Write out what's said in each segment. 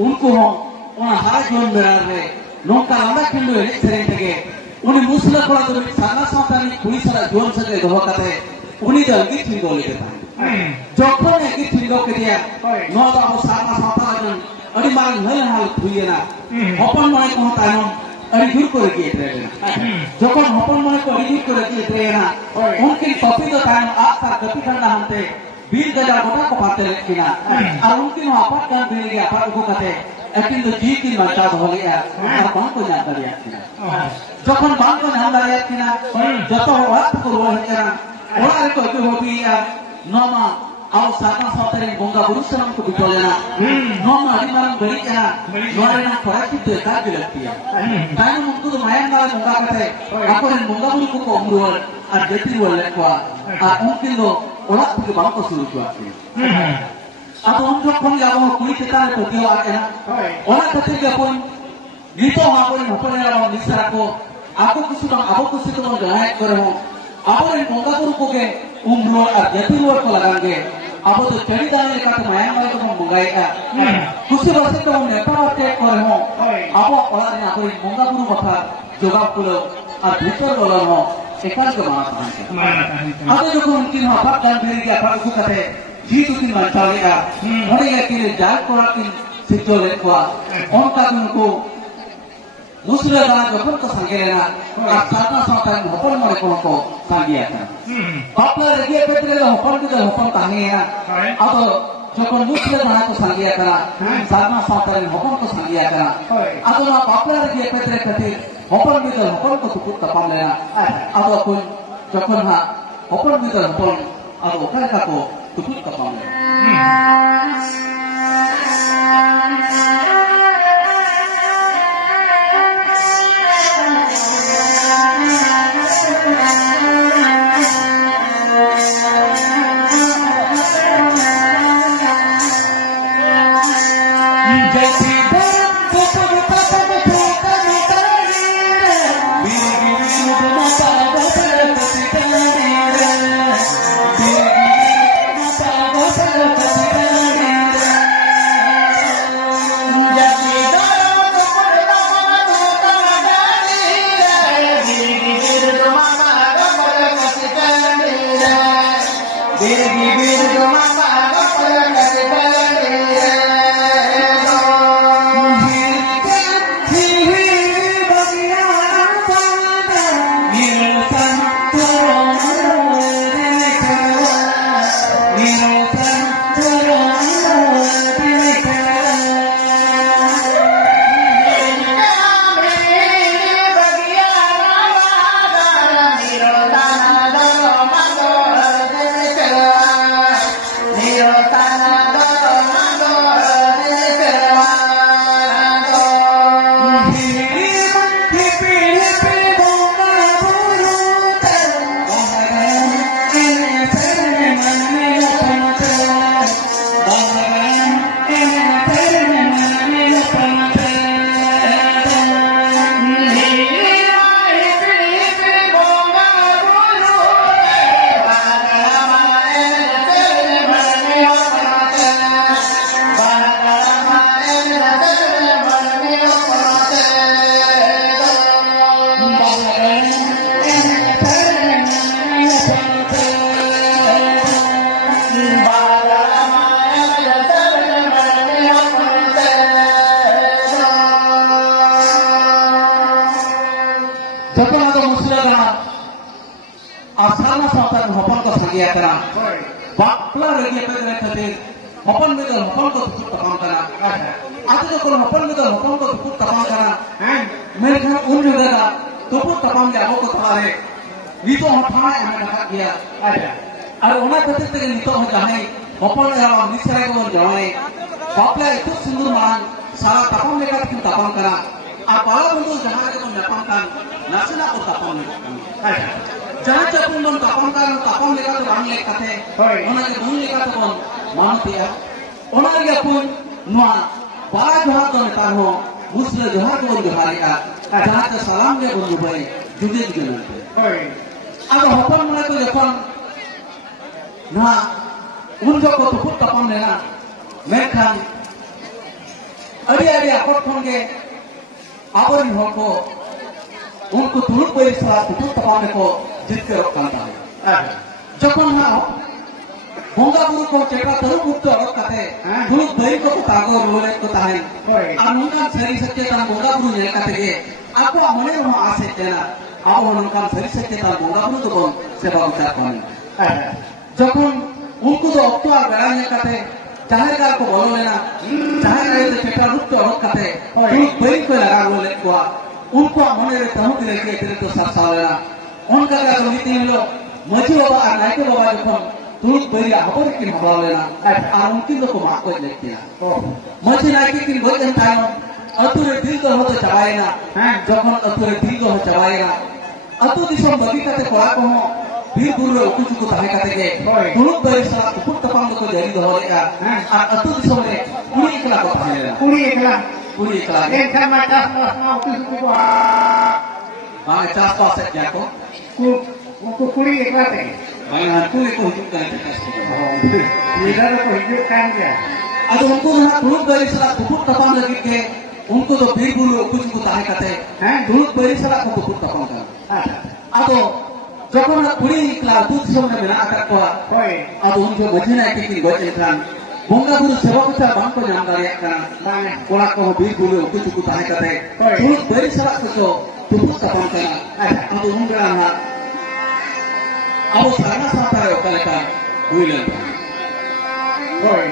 उनको हरा जीवन बेड़ा nongka lama kindu ini sering tege uni musla kola tu sana sana ni kulis ada jual saja doa kata uni dah lagi tinggal lagi tak jokon lagi tinggal kerja nol abu sana sana kan ada marang hal tuiana hopan mana kau tayang ada jur kau lagi terus jokon hopan mana kau ada jur kau lagi terus mungkin topi tu tayang apa tapi kan dah hante bil gajah kota kau pakai kena mungkin apa kan beli apa aku kata কিন্তু জিকির মাচা হলে আর বাংকো না দাঁড়িয়ে কিনা যখন বাংকো না দাঁড়িয়ে কিনা যত ওয়াত করব হেরা ওরা রে কই হবি নমা আও সাতা সতের গঙ্গা বুরুসলাম কো বিতলে না নমা আদিমারং বলি কিনা নরে না পরাকি তে কাজ লাগতিয়া তাই মুকু তো মায়ান না গঙ্গা কাতে আপরে গঙ্গা বুরু কো অমরুল আর জেতি বলে কো আর মুকিন দো ওরা থেকে বাংকো শুরু করা atau untuk pun yang mau kulit kita itu dia ada, orang ketika pun gitu apa yang misal aku kesukaan jahat kerana, aku yang mungkin aku ke umroh jadi luar kelaran ke, aku tu cari dalam ikat mayang itu menggai kesukaan itu mereka pakai kerana, aku orang yang aku yang mungkin bakal jawab pulau, bukan orang ikan kemana atau juga mungkin apa dan beri apa aku kata जीतु की मंचालेगा उन्हें ये किले जाग कोरा की सिचोले कोआ उनका उनको मुस्लिम दाना जो पन को संगेलेना सातना सातना होपन मरे को संगिया था बापला रेगिया पेट्रे लो होपन को होपन तांगेना अब जो पन मुस्लिम दाना को संगिया करा सातना सातना होपन को संगिया करा अब ना बापला रेगिया पेट्रे कते होपन भी तो होपन को सुपुत तपाम लेना अब अपन जो पन हा होपन भी तो होपन अब ओकर का को tukut kapal. Asana sautan hopon ko sagia kara, bakla lagi apa yang terjadi, hopon betul hopon ko tukut tapang kara, atau jo kalau hopon betul hopon ko tukut tapang kara, mereka juga tukut tapang dia aku kepala, itu hopon yang mereka dia, ada orang ketika itu hopon hopon yang misalnya kau jawai, bakla itu sungguh man, salah tapang mereka tukut tapang kara, apa untuk jahat itu mendapatkan, nasi nak tapang mereka. Jangan cepung bon tapong mereka tu bang lek kate, orang yang bang lek kate bon manusia, orang yang pun nuan bala jahat tu netar ho, muslim jahat tu bon johari ka, jahat tu salam dia bon jubai, juga nanti. Ada hopon mereka tu jepon, nah unjuk ko tukut tapong mereka, mereka, ada akot pun ke, Abarin hoko unku tuluk beri salah tutup tapane ko jitkar kanta. Jokon ha bonga buru ko cekra teruk ukto orok kate tuluk beri ko tago role ko tahen. Amunga seri sakya tan bonga buru nyel kate ge aku amone roh ase jena aku nonkan seri sakya tan bonga buru to bon seba utar kon. Jokon unku do okto ar bera nyel kate चाहे का को बोलो लेना चाहे का ये चेटा रुक तो रुक करते तुम कोई को लगा लो ले को उनको हमने रे तहु के लेके तेरे तो सब साल लेना उनका का तो नीति लो मजी बाबा और नाइके बाबा जो तुम कोई हबर की हवा लेना और उनकी तो को मार को लेके ना मजी नाइके की बहुत टाइम अतुरे दिल तो हो तो चबाए ना जब अतुरे दिल तो हो चबाए ना अतु दिसम बगी करते कोड़ा को bir buru ukuj ko tahe kate ge tuluk bari sala upuk tapang ko dari do holega atu disone kuri ekla ko tahe kuri ekla en kama tas ma ukuj ko ba tas pa se ja ko ku kuri ekla te ba kuri ko hijuk kan tas ko ida ko hijuk kan ya adu unko na tuluk bari sala upuk tapang lagi ke unko to bir buru ukuj ko tahe kate tuluk bari sala ko upuk tapang kan adu जब कुड़ी class दूसरे में बिना आकर को अब उनके बचने आए कि बचने kan bunga buru sewa kita bangko jangan dari kan pola ko bi buru kucu kucu tahe kate tuluk beri sarak kucu tupuk tapang kana adu unga na abu sarana sapare okale ka huilen hoy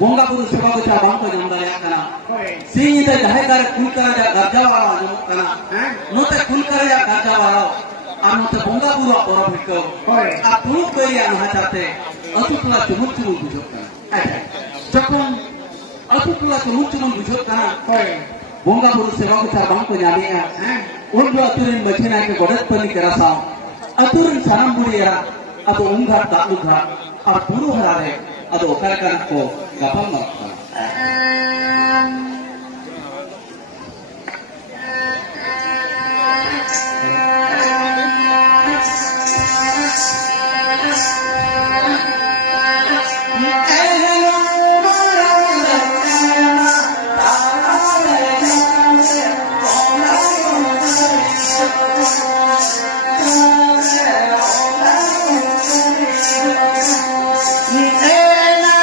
bonga buru sewa kita bangko jangan dari kana sini te jahe kar kulkara ja garja wala anu kana note kulkara ja garja wala anu te bonga buru apora bikko a tuluk beri anu hachate atu pula chumut chumut bujok kana jokon atu pula chumut chumut bujok kana bonga buru sewa kita bangko nyali ya undu aturin bachina ke godat pani kerasa aturin sanam buriya atu unghat tak unghat ar buru harare adu okarakan ko gapang makna Ena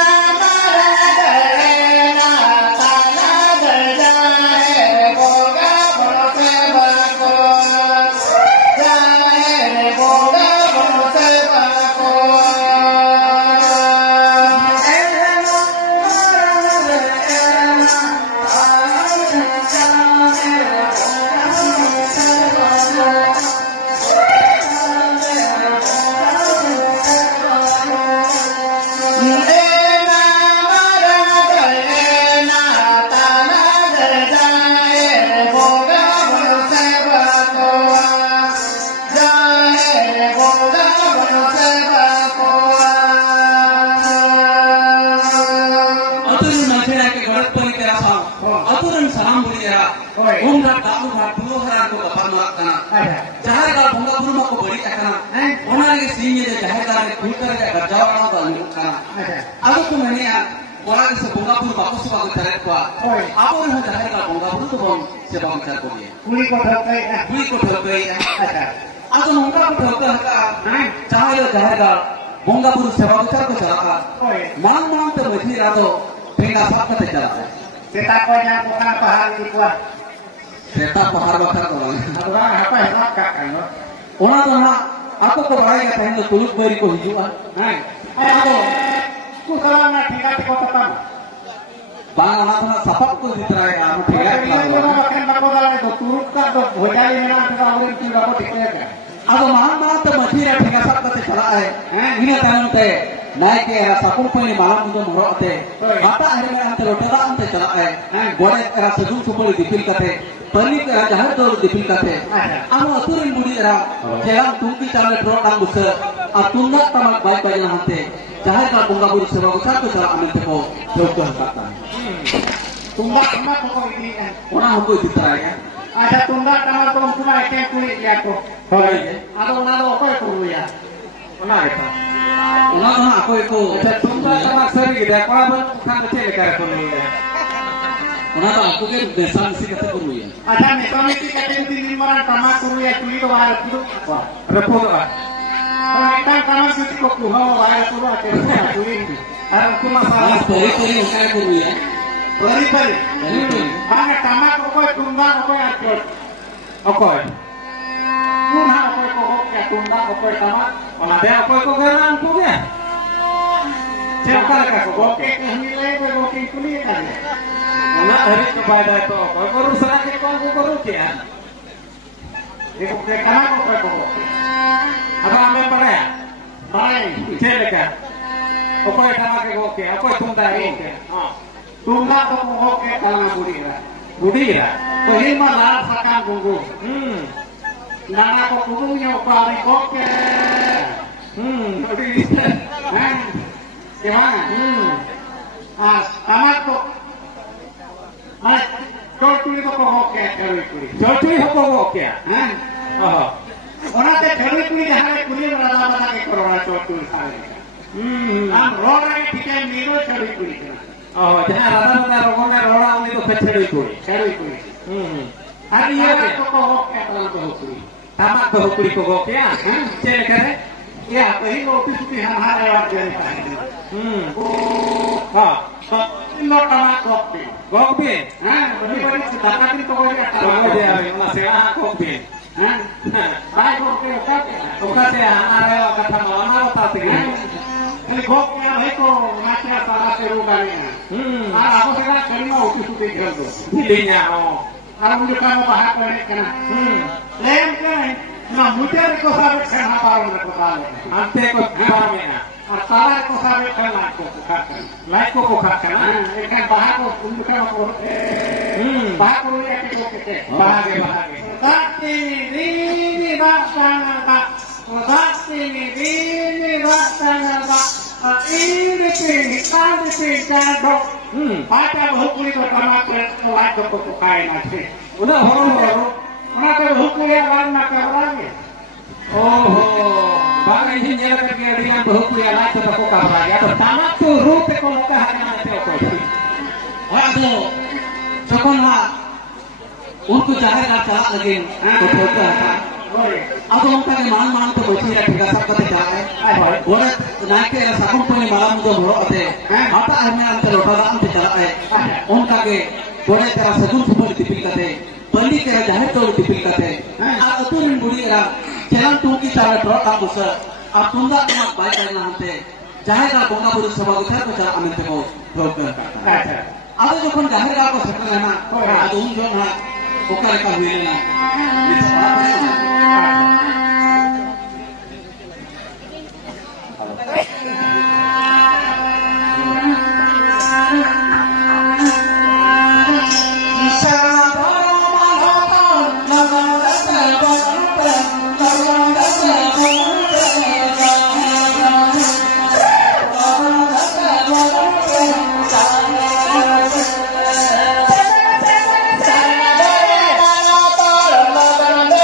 kana jahar gal bonga buru ma ko bari kana ona ge sinye de jahar gal re kultar de garjawa na da lu kana adu ko mane ya ora ge se bonga buru ba ko se ba ko tare ko abo re jahar gal bonga buru to bon se ba ko tare ko ye kuli ko thakai adu nongka ko thakai ka jahar gal bonga buru se ba ko tare ko chala ka mang te bajhi ra to penga sab kate chala Kita punya bukan pahal di kuat. Seta pahar bakar ko Orang apa yang nak kan? ona to na ako ko barai ga tahin tuluk bari ko hijua Ako, ku kalau nak tinggal di kota Tama. bang ana to sapak ko ditrai anu thega Ini makan bako dalam itu turuk ka do hojai memang kita ulun tinggal ko dikaya kan. ado mahang to mathira thega sab kate chala ai ina tanam te nai ke era sapur pani malam mudo moro ate mata are me ante rotada ante chala ai gode era sajun supoli dipil kate pani ke jahar do dipil kate anu aturin budi era jelang tungki chala pro dang busa atunda tamak bai bai na hante jahar ka bonga buru seba ko satu chala amin te ko joko kata Tumbak emak kok ini kan. ona hoko ditrai ya Ada tumbak kamar tolong cuma ekek kulit ya kok. hoy Ada apa itu ya? ona eta ona to ako eko Tumbak kamar seri gede ko abang kan kecil lekar ko ya. ona to ako ke besan si kate ko ya Ada metomiti kecil di limaran kamar kulit ya kulit to bahar kulit. repot ah Kalau kita kamar kulit kok kuha bahar kulit. Ada kuma salah. peri ukai ko ya Beri. peri Mana kamar kok tumbak kok akot. okoy Kuna kok ya tumbak kok kamar. ona de okoy ko garan ko ya Siapa ka kok ke nilai kok kulit kan. ona hari kepada to okoy ko rusana ke ko rukia Iko ke kamar kok. aba ame pare Baik. cheleka okoy tama ke ko ke okoy tunda ke Tumbak kok ke kalangan budira. budira Kelima lah sakang gunggu. Nana kok gunggunya upari kok ke. Gimana? Tamat kok. Jol tuli kok ke terus tuli. jotui hoko ko ke oh Orang te terus tuli hari tuli berada ke corona jol tuli hari. Rora ke tiga minggu terus tuli. oh jahan rata rogona rora uni to pecheri ko Terus tuli. hari ye kok ke kalangan tuli. tama ko hokuri ko ke cheleka re Ya, ini mau pisah hari lewat dari pagi. ha Lo tamat kopi. gokbe Ini baru sedangkan itu pokoknya Tama dia ona sela gokbe Baik kopi kopi. okate anare kata mana ta tigi Ini kopi baik kok ngaca salah serugannya. Aku sekarang cari mau pisah gitu. dilinya oh Kalau udah kamu bahas ini kena. Lem kan. Nah, mudah kok sampai kena baru kepala. ante ko pamena Salah kok sampai kena kok bukan. lai ko khakana Ikan bahas kok untuk kamu. Bahas kok ya kita. bahage Tapi ini bahasa pak. Tapi ini bahasa pak. Ini tinggal di tinggal. Baca buku itu pertama kelak buku kain aja. udah horo Kenapa buku yang warna kerangnya? oh bang ini nyela ke dia bahku ya la to ko ka ba ya tama to rupe ko ka hana te ko ado যখন না उनको जाहिर का चला लगे तो होता है अब उनका मान तो बची है ठेका सब करते जा रहे हैं और नाके साकुन को माला मुझे भरो आते आता है मैं अंतर उठा अंतर चला है उनका के बोले तेरा सगुन सुपर टिपिल करते बंदी के जाहिर तो टिपिल करते आ अतुन बुड़ी रा चलन तू की चार प्रो काम उस अब तुंगा तुम बाय करना हमते जाहिर का बोंगा बुड़ी सभा को छर को चला अमित को भोग करता है अब जो कौन जाहिर का को सकल है ना आज उन जो ना ओकर का हुए ना ये Bye.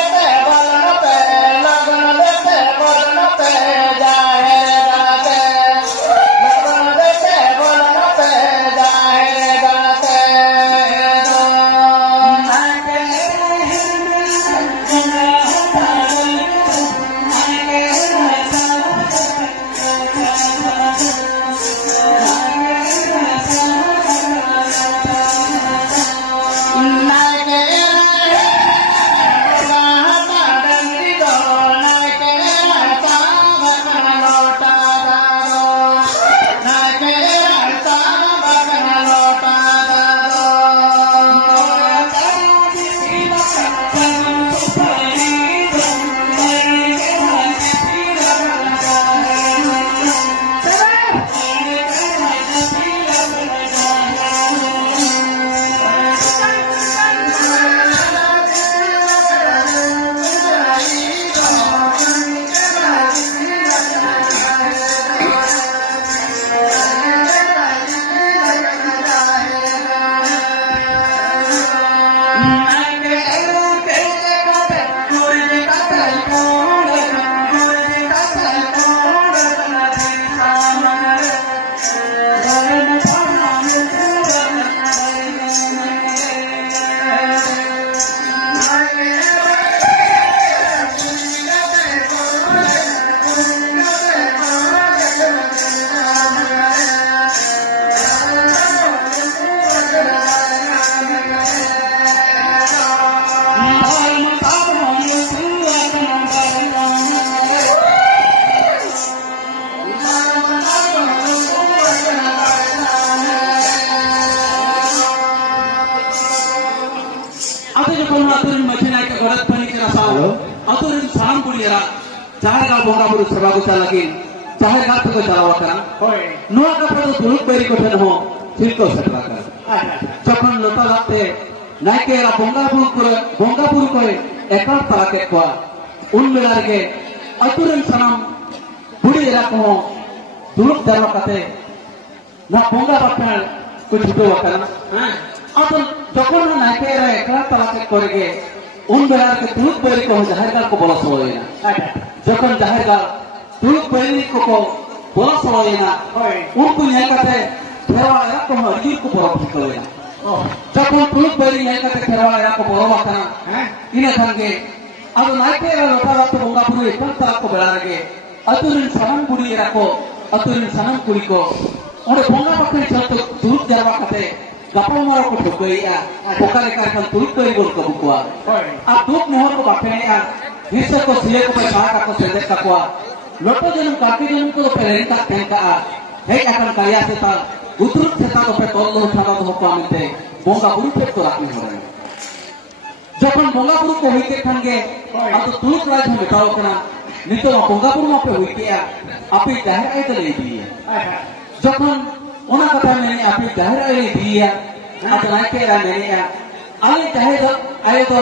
ᱵᱮᱱᱟ ᱥᱟᱶ ᱟᱛᱳ ᱨᱮᱱ ᱥᱟᱱᱟᱢ ᱠᱩᱲᱤᱭᱟᱹ ᱡᱟᱦᱮᱨ ᱜᱟᱲ ᱵᱚᱸᱜᱟ ᱵᱩᱨᱩ ᱥᱮᱵᱟ ᱜᱚᱪᱟ ᱞᱟᱹᱜᱤᱫ ᱡᱟᱦᱮᱨ ᱜᱟᱲ ᱛᱮᱠᱚ ᱪᱟᱞᱟᱣ ᱟᱠᱟᱱᱟ ᱱᱚᱣᱟ ᱠᱟᱛᱷᱟ ᱫᱚ ᱛᱩᱲᱩᱠ ᱵᱟᱹᱭᱨᱤ ᱠᱚ ᱴᱷᱮᱱ ᱦᱚᱸ ᱴᱷᱤᱠ ᱠᱚ ᱥᱮᱴᱮᱨ ᱟᱠᱟᱱᱟ ᱡᱚᱠᱷᱚᱱ ᱞᱚᱴᱟ ᱫᱟᱜ ᱛᱮ ᱱᱟᱭᱠᱮ ᱮᱨᱟ ᱵᱚᱸᱜᱟ ᱵᱩᱨᱩ ᱠᱚᱭ ᱮᱠᱟᱞ ᱛᱟᱨᱟ ᱠᱮᱫ ᱠᱚᱣᱟ ᱩᱱ ᱵᱮᱲᱟ ᱨᱮᱜᱮ ᱟᱛᱳ ᱨᱮᱱ ᱥᱟᱱᱟᱢ ᱵᱩᱲᱤ ᱮᱨᱟ ᱠᱚᱦᱚᱸ ᱫᱩᱲᱩᱵ ᱡᱟᱣᱨᱟ ᱠᱟᱛᱮ ᱱᱚᱣᱟ ᱵᱚᱸᱜᱟ ᱵᱟᱠᱷᱟᱱ को छुटो वकना अब जखन नायके रे एकला तलाके करगे उन बेला के तुलुक बैरी को जाहिर गाल को बोला सोयना जखन जाहिर गाल तुलुक बैरी को बोला सोयना उनको न्याय करते खेरवाड़ा को हरजीर को बोला फिकलेना जखन तुलुक बैरी न्याय करते खेरवाड़ा को बोला वकना इने खंगे अब नायके रे लोटा तो बोंगा पुरु एकल तलाक को बेला रगे अतुरिन सनम कुड़ी राको अतुरिन सनम कुड़ी को और बोंगा बकरी चलते तुलुक जावा करते गपल मारो को ठोकइया पोकारे कारखान तुलुक बैरी बोल को बुकवा अब दुख मोहर को बापेया हिस्सा को सिले को पैसा का को सेदे का को लोटो जन्म काकी जन्म को पहले का tenka हे akan kaya सेता उतरुत सेता को पे तोल लो उठावा तो को आमिते बोंगा बुरु पे तो राखनी हो रहे जखन बोंगा बुरु को होइते खंगे अब तुलुक राज हम बताओ कना नितो बोंगा बुरु मा पे होइते आपे जाहिर आय तो ले दिए जखन ओना कथा में आपे जाहिर आय ले दिए अब नायके रा मेरे आले जाहिर आय तो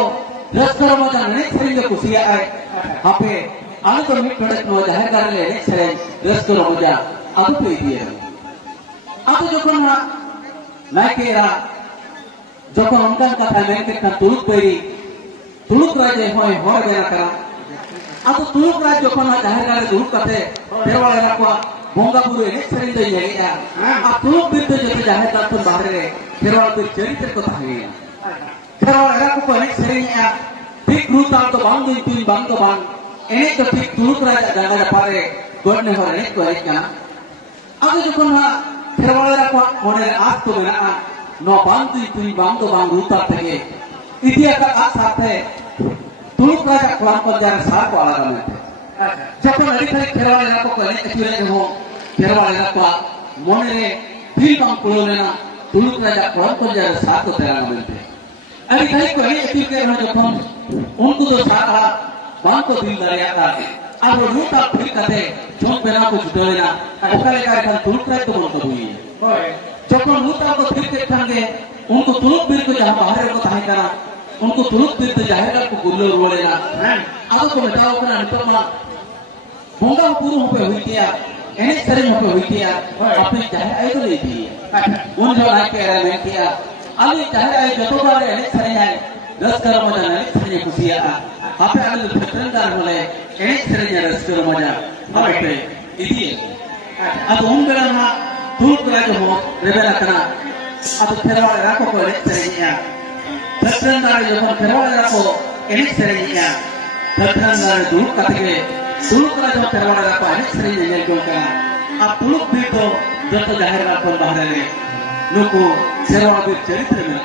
रस्कर मजा ने सरिंग कुसिया आय आपे आले तो मिट पड़त नो जाहिर कर ले ने सरे रस्कर मजा अब पे दिए अब जखन नायके रा जखन उनका कथा में के तुलुक राजे होय होर बेना करा अब तुलुक राज जखन जाहिर गारे दुलुक कते देवाला को बोंगा बुरु ने सरिंग दे लेया अब तुलुक बिरते जते जाहिर गार तो बाहर रे देवाला तो चरित्र को थागिया देवाला को ने सरिंग ठीक रूता तो बांग तुई बांग तो बांग एने तो ठीक तुलुक राज जागा पारे गोडने होर ने को हेका अब जखन देवाला को मोने आस तो मेना नो बांग तुई बांग तो बांग रूता तगे इतिया का आ साथे तुलुक राजा क्लाम को जार साथ वाला में जखन अड़ी खरी खेरवाले को कोने अचुरे हो खेरवाले को मोने रे फिर बांग पुलो लेना तुलुक राजा क्लाम को जार साथ तो तेरा में अड़ी खरी को अड़ी अचुरे के हो जखन उनको तो सारा बांग को दिल दरिया का अब रूटा फिर कते जोन बेना को जुटलेना ओकाले कार तुलुक राज तो बोल हुई जखन रूटा को फिर के खांगे उनको तुलुक बिर को जहां बाहर को थाई करा उनको तुलुक बिर तो जाहिर को गुल्लो रोलेना अब को बताओ कना नितमा बोंगा पुरु हो पे होइतिया एने सरे हो पे होइतिया अपने जाहिर आय तो ले दी उन जो आय के रे में किया अली जाहिर आय जतो बारे एने सरे आय 10 कर मजा ने सरे खुशिया आपे अली फतरंदार होले एने सरे 10 कर मजा आपे इदी अब उन बेला ना तुलुक राज हो रेबेला कना अब खेरवाड़ा को एने सरे फतरंदार जो खेरवाड़ा को एने सरे फतरंदार दुलुक कते तुलुक राज खेरवाड़ा को एने सरे ने को कना अब तुलुक भी तो जतो जाहिर को बाहर रे नुको खेरवाड़ा के चरित्र में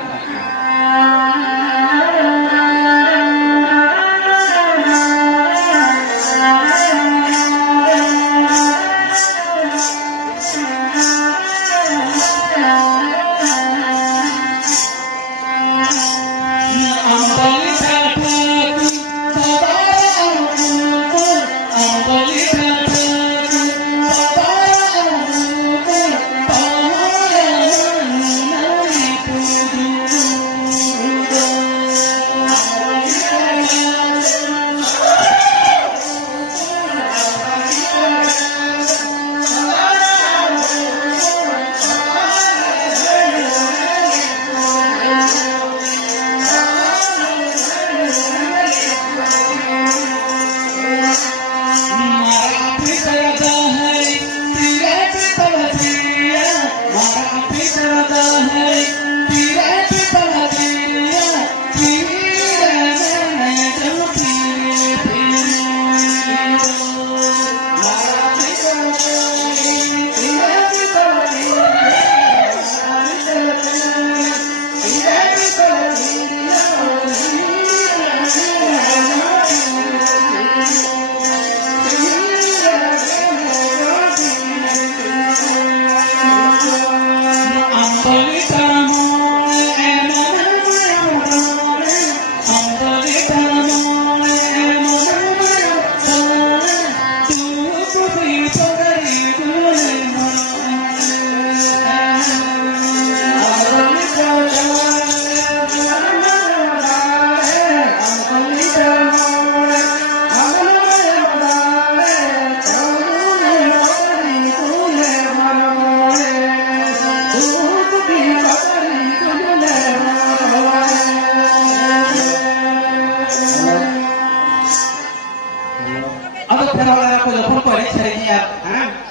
खेरवाड़ा को जखन को एनेज सेरेनिया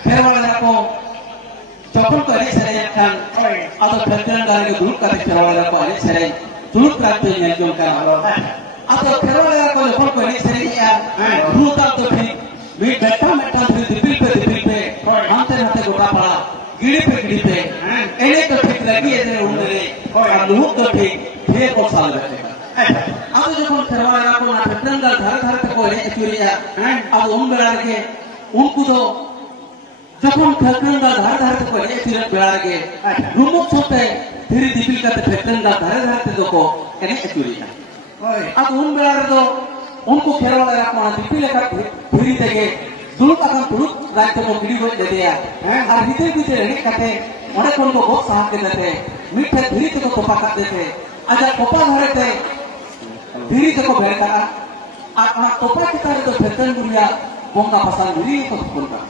खेरवाड़ा को जखन को एनेज सेरेनिया खान आदो फेरतेन गाने के दुरुप काते खेरवाड़ा को एनेज सेरेन दुरुप काते नेल जों का आदो खेरवाड़ा को जखन को एनेज सेरेनिया रुता तो ठीक भी बेटा मेटा दिपिल पे हाथे हाथे गोटा पड़ा गिड़ी पे एने तो ठीक लगी है उन्हें और लुक तो ठीक थे को साल बैठे अब जो कौन खेरवाड़ा को ना फेरतेन घर को एनेज चुरिया अब उन बेड़ा के उनको तो जखन फेरतेन घर को एनेज चुरिया बेड़ा के रुमुक सोते धीरे दिपिल का फेरतेन घर तो को एनेज चुरिया अब उन बेड़ा तो उनको खेरवाड़ा को ना दिपिल का धीरे देके दुरुप अकन दुरुप राइट को गिड़ी हो दे दिया और भीतर एनेज करते उन्हें कौन को बहुत साथ के देते मिठे धीरे को कोपा कर देते आजा कोपा धरे थे धीरे को बेटा और कोपा के तारे तो फेरतेन गुड़िया बोंगा पसंद धीरे को बोलता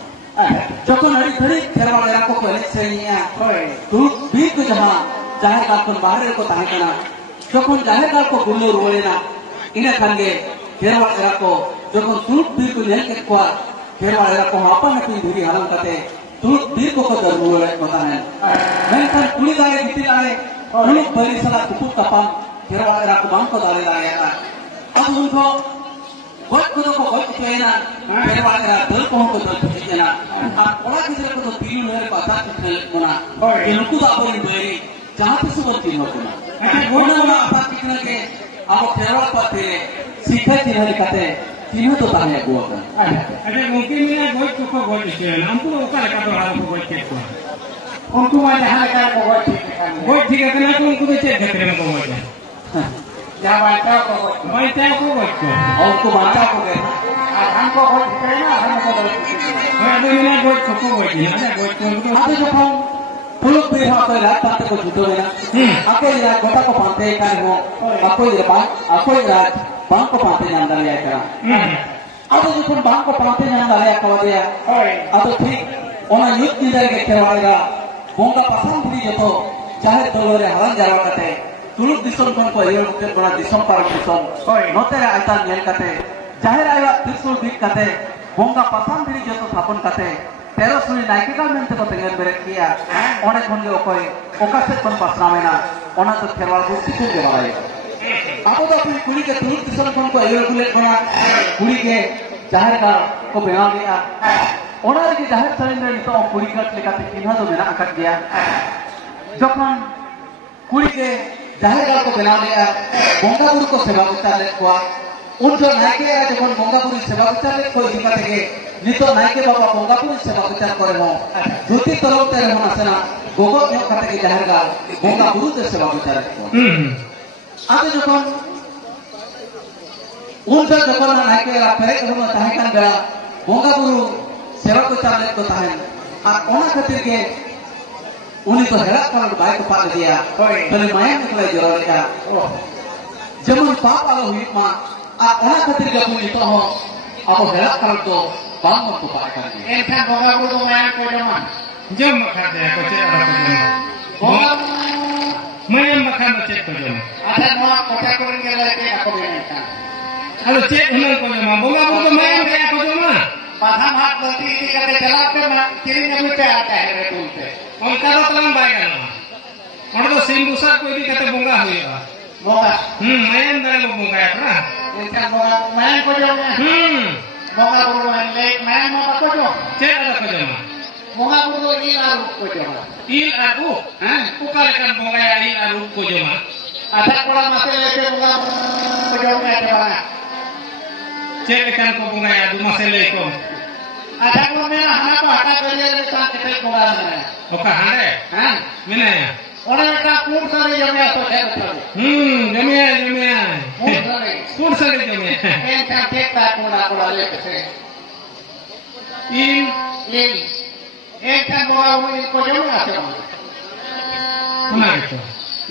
जखन अड़ी धड़ी खेरवाड़ा को एनेज सेरेनिया दुरुप बीर को जहां जाहिर काल को बाहर को ताहे कना जखन जाहिर काल को गुल्लो रोलेना इने खानगे खेरवाड़ा को जखन दुरुप बीर को नेल के को खेरवाड़ा को अपन अपनी धीरे हरम करते दुरुप बीर को दरमुल होता है मेनखान कुली दारे गिटी दारे दुरुप बरी सला कुपु कपान खेरवाड़ा को बांग को दारे दारे अब उनको गोट को गोट केना खेरवाड़ा दल को दल केना और ओड़ा गिदरे को तीन मेरे पाता खेल कोना इनको तो अपन बेरी जहां पे सब तीन होना गोना आपा कितना के आप खेरवाड़ा पाते सीखे तीन कहते तीन तो ताहे को अरे मुमकिन है गोट को गोट के हमको ओका का तो हाल को गोट के उनको मा जहां का को गोट ठीक है ना तो उनको तो चेक करने में को गोट जा बाटा को गोट को और को बाटा को गए हमको गोट के ना हमको गोट अरे ना गोट को गोट है ना गोट को आते जो पुलुक भी हो तो रात पाते को जुटो है ना आपको ये गोटा को पाते का हो आपको ये बांग को पाते जान डाले करा अब जो बांग को पाते जान डाले को दिया अब ठीक ओना युद्ध की जाएगा खेरवाड़ा बोंगा पसंद भी जो तो चाहे तोरे हरन जावा कते तुलुक दिसम को ये के बड़ा दिसम पर दिसम नोते आयता नेल कते जाहिर आया त्रिशूल बीट कते बोंगा पसंद भी जो तो स्थापन कते तेरो सुनी नायकिका मेनते को तेंगन बेरेट किया ओने खनगे ओकोय ओका से कोन पासनामेना ओना तो खेरवाड़ा को सिखो के बारे अब तो अपनी कुड़ी के तुलुक दिसम को ये गुले कोना कुड़ी के जाहिर का को बेना गया ओना के जाहिर सरेंद्र तो कुड़ी का लेकाते किन्हा तो मेना अकट गया जखन कुड़ी के जाहिर का को बेना गया बोंगा बुरु को सेवा विचार ले को उन जो नायके जखन बोंगा बुरु सेवा विचार ले को दिमाग के नितो नायके बाबा बोंगा बुरु सेवा विचार करे हो ज्योति तरफ तेरे होना सेना गोगो न्यो कटे के जाहिर का बोंगा बुरु ते सेवा विचार को आते जखन उन जो जखन नायके फेरे को ताहे कान बेला बोंगा बुरु सेवा विचार ले को ताहे और ओना खातिर के उन्हीं तो हेरा काल बाय को पाल दिया तले माया निकले जरा लेका जमन पाप आलो हुई मा आ ओना खातिर के पुनी तो हो अब हेरा काल तो बाम को पाल कर दिया एखा बोगा बुडो माया को जम खाते को चेरा को जम बोगा माया मखान चेक को जम आधा नवा कोटा करेंगे लेके आपको देना हेलो चेक हुनर को जम बोगा बुडो माया के को जम बाधा भाग गलती करके चला पे किरिंग में पे आता है रे तुमसे और करो तलम बायगा और तो सिम दूसरा कोई भी कहते बोंगा हुईगा बोंगा मैं अंदर लोग बोंगा है ना इनका बोंगा मैं को जो बोंगा बोलो ले मैं मत को जो चेरा को जो बोंगा बोलो ईल आरु को जो ईल आरु हां उकाल कर बोंगा या ईल आरु को जो आधा कोड़ा मते लेके बोंगा को जो कहते बना check kan ko bunga ya du masele ko ada ko mena hana ko hata kariye le ta kete ko ala mena oka hande ha mena ya ora ka kur sare jame to khe to jame kur sare jame en ka tek ta ko le kete in en ka boga uni ko jame ase kuna to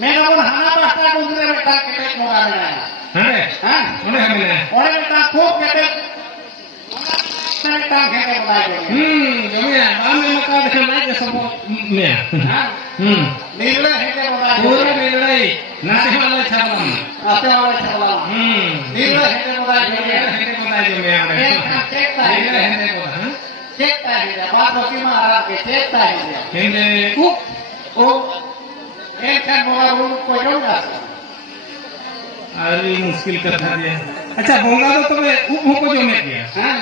mena ko hana pasta ko dure ta kete ko ala mena है हां उन्हें हमने और बेटा खूब कहते बेटा कहते बनाए जमीन आमे मका देखे मैं के सब में हां नीले है के बनाए पूरा नीले नाते वाला छावला नीले है के बनाए tay cho mẹ này. Chết tay. Hende ko ha. Chết tay dia. Bapak si marah ke chết tay dia. Hende Kan bola bulu ko jonga. अरे मुश्किल कथा दिया अच्छा बोंगा तो तुम्हें उनको जो मैं किया Hah?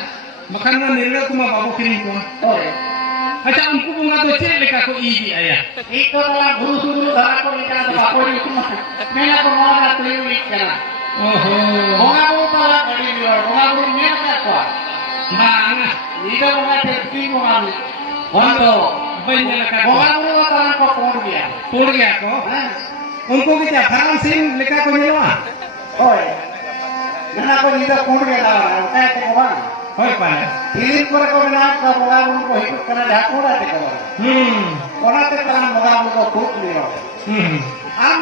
मखान में निर्णय कुमा बाबू किरी को Oi. अच्छा उनको बोंगा तो चेक लेका को ईदी आया Ito telah buru-buru darah ko ikan sa bakoy ito mah. Mela ko mo na tuyo ikan. ओहो Bunga mo pala kali niyo. Bunga mo niya ka ko. बांग Ito mga tekti mo kami. ಒಂದು बन लगा को Bunga mo na talang ko por dia. तोड़ गया को Hah? उनको क्या फराम सिंह लेका को मिलवा Oi. Nana ko dito por dia na. Kaya ko ba? होय पाले Hilin ko ko na ko bunga mo ko hikot kana dako na te ko. Ona te talang bunga mo ko put niyo. Am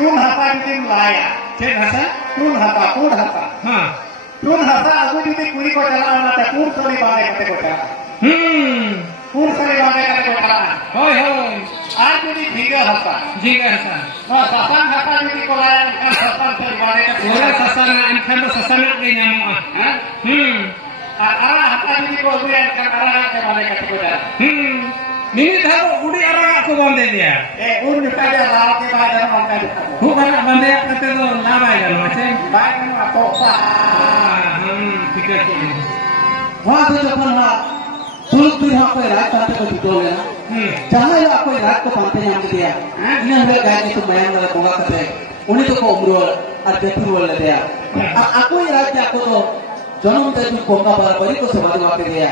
tun hapa din laya. चेक हसा Tun hapa. हां Tun hapa aku dito kuri ko jala na te pur sari bale kate ko ta. Pur sari bale kate ko ta. होय होय Aaj dito bhiga hapa. जी हसा No sasan hapa dito ko laya kan sasan sari bale kate ko. ओला ससाना इनखान तो ससाना के नाम Ha? Ara hapa dito ko uyan kan ara kate bale kate ko ta. निनी था उड़ी अरा को बांधे दिया Un kita dia lawa ke bale na mangka dito. Who बना बांधे करते तो लाभ आएगा नो अच्छे Bale na ko pa. ठीक है वहां से जब ना सुरुक भी वहां कोई रात पाते को बिटोले ना चाहे ला कोई रात को पाते नाम दिया इन हुए गाय के तो मयंग वाला बोगा करते उन्हीं तो को उम्र और देखुर वाला दिया aku ये रात जाको तो जन्म ते भी कोंगा बराबरी को सेवा दिवाते दिया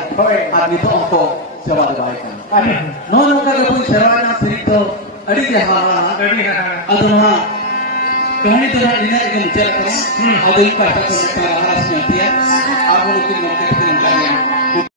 आदमी तो हमको सेवा दिवाए kan no no का कोई शरवाना सिरी तो अड़ी के हां ಅದು ನಾ ಕಹಣಿ ತರ ದಿನ ಈಗ ಮುಚ್ಚಲ ಕರೆ ಅದು ಈ ಪಾಠ ಕೊಡ್ತಾರೆ ಹಾಸ್ಯ ಅಂತೀಯ ಆಗೋದು